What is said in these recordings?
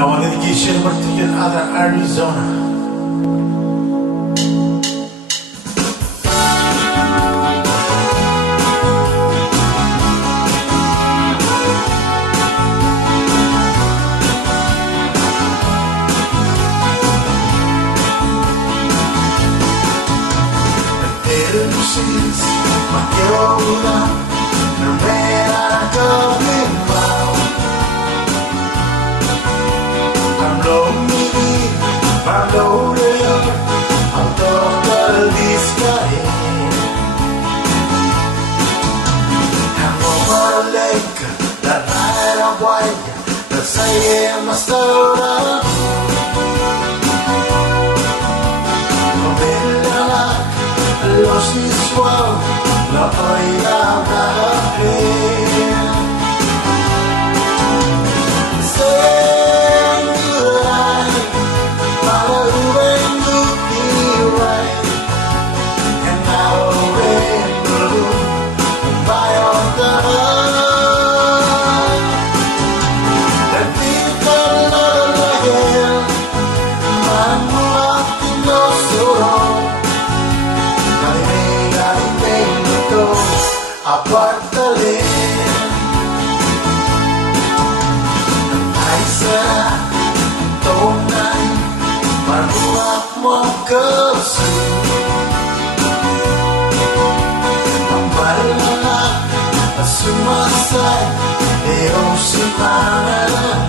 I want dedication particular other Arizona. Luces, ma che ora non era come wow. I'm lonely, I'm loaded out of the sky. I'm over a lake, that night of white, the same as the lost this world, la oila saying goodbye, para when look right, and now we're blue, by all the heart, the people love again, man walking no sorrow. Apartale ay sarap tunay maluwag mong kaso ang malalak na sumasay iyong simangalan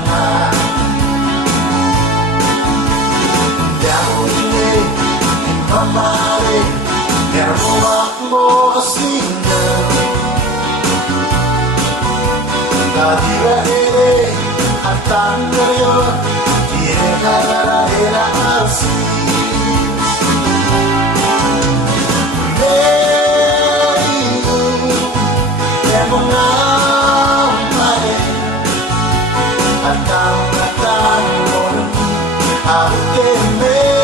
dahil hindi mamari maluwag mo kasi Diré a tan mayor, tiene cara de la así. Meio é mga mare, a tan mo a temer.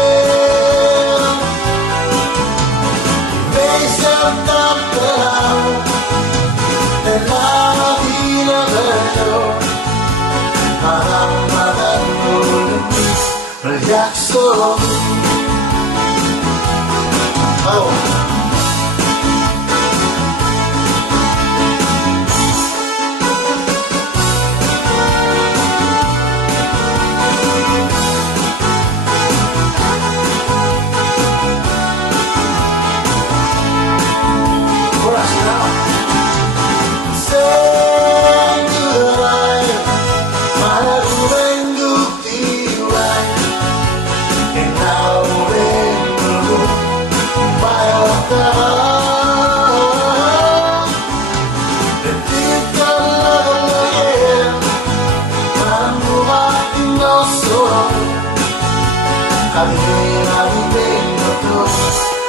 Besa tan pelao, de la Jackson. Oh.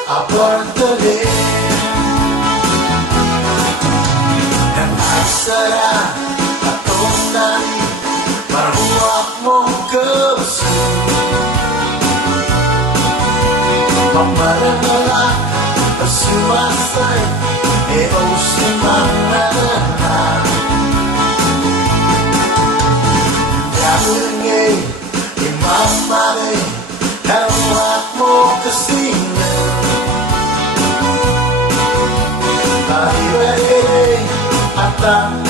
Apartale dan aksara atong nari maruak mong kaso pamarangalak sumasay o simangalan dahil ngay imamari haruak mo kasi At ang